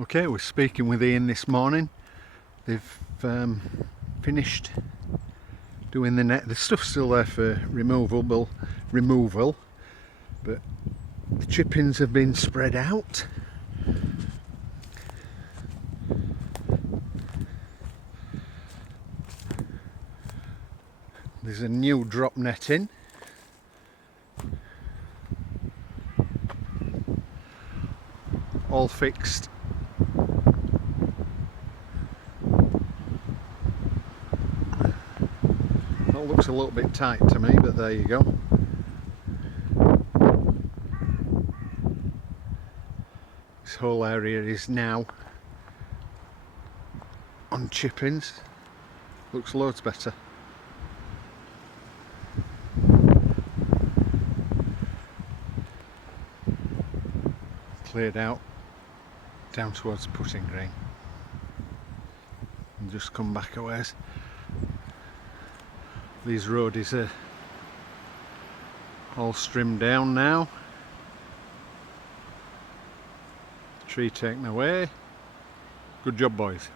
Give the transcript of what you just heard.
Okay, we're speaking with Ian this morning. They've finished doing the net. The stuff's still there for removal, but the chippings have been spread out. There's a new drop netting. All fixed. That looks a little bit tight to me, but there you go. This whole area is now on chippings. Looks loads better. Cleared out down towards the putting green. And just come back a ways. These roadies are all trimmed down now. Tree taken away. Good job, boys.